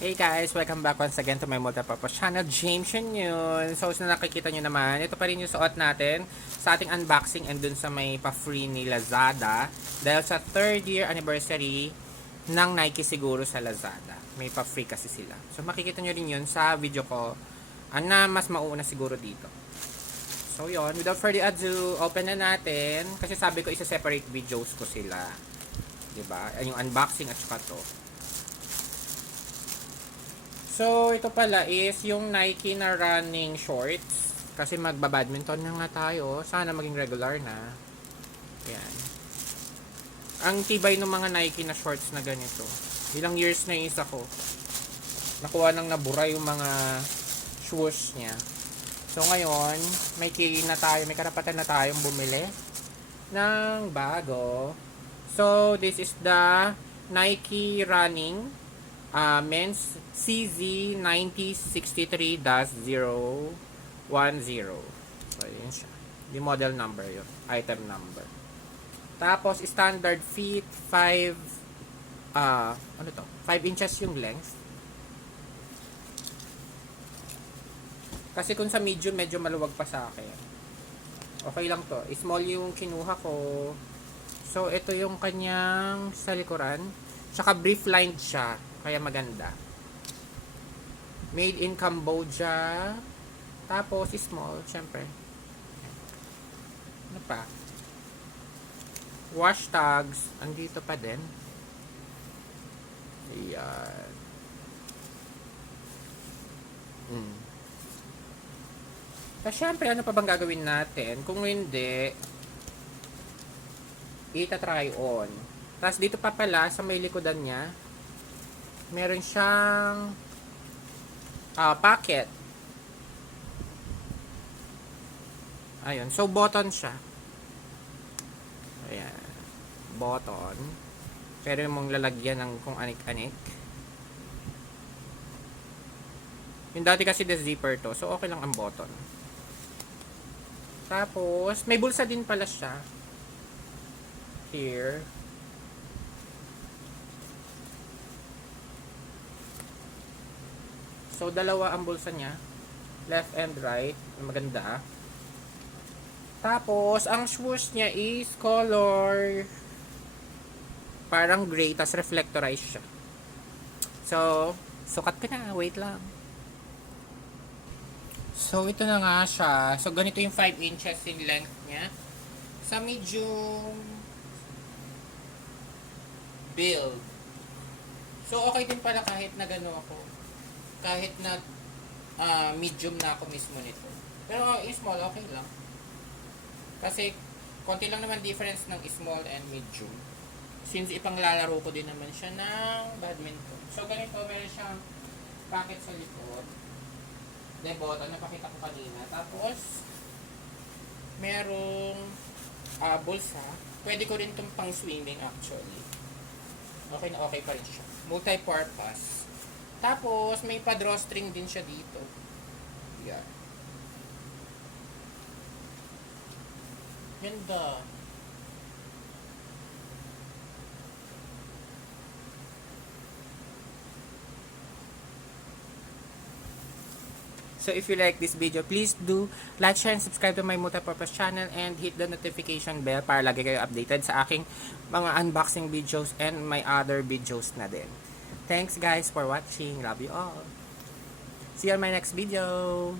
Hey guys, welcome back once again to my multipurpose channel, James yun. So, na nakikita nyo naman, ito pa rin yung suot natin sa ating unboxing and dun sa may pa-free ni Lazada. Dahil sa 3rd year anniversary ng Nike siguro sa Lazada. May pa-free kasi sila. So, makikita nyo rin yun sa video ko na mas mauna siguro dito. So, yun. Without further ado, open na natin. Kasi sabi ko, isa-separate videos ko sila. Diba? Yung unboxing at saka to. So, ito pala is yung Nike na running shorts. Kasi magba-badminton na nga tayo. Sana maging regular na. Yan. Ang tibay ng mga Nike na shorts na ganito. Ilang years na isa ko. Nakuha nang nabura yung mga shoes niya. So, ngayon, may na tayo. May karapatan na tayong bumili ng bago. So, this is the Nike running men's CZ9063-010. So, yun siya. Yung model number yun. Item number. Tapos, standard feet, 5 inches yung length. Kasi kung sa medium, medyo maluwag pa sa akin. Okay lang to. Small yung kinuha ko. So, ito yung kanyang sa likuran. Tsaka brief lined siya. Kaya maganda. Made in Cambodia. Tapos, small. Syempre. Ano pa? Wash tags. Andito pa din. Ayan. Tapos, syempre, ano pa bang gagawin natin? Kung hindi, ita-try on. Tapos, dito pa pala, sa may likodan niya, meron siyang packet. Ayun. So, button siya. Ayan. Button. Pero mong lalagyan ng kung anik-anik. Yung dati kasi the zipper to. So, okay lang ang button. Tapos, may bulsa din pala siya. Here. So, dalawa ang bulsa niya. Left and right. Maganda. Tapos, ang swoosh niya is color parang gray, tas reflectorized siya. So, sukat ko na. Wait lang. So, ito na nga siya. So, ganito yung 5 inches in length niya. Sa medium build. So, okay din pala kahit na gano ako. Kahit na medium na ako mismo nito. Pero yung small, okay lang. Kasi, konti lang naman difference ng small and medium. Since ipanglalaro ko din naman siya ng badminton. So, ganito, meron siyang packet sa likod. The button, napakita ko kanina. Tapos, merong bulsa. Pwede ko rin itong pang swimming actually. Okay na okay pa rin siya. Multi-purpose. Tapos, may pa-drawstring din siya dito. Yan. Ganda. So, if you like this video, please do like, share, and subscribe to my multipurpose channel and hit the notification bell para lagi kayo updated sa aking mga unboxing videos and my other videos na din. Thanks guys for watching. Love you all. See you on my next video.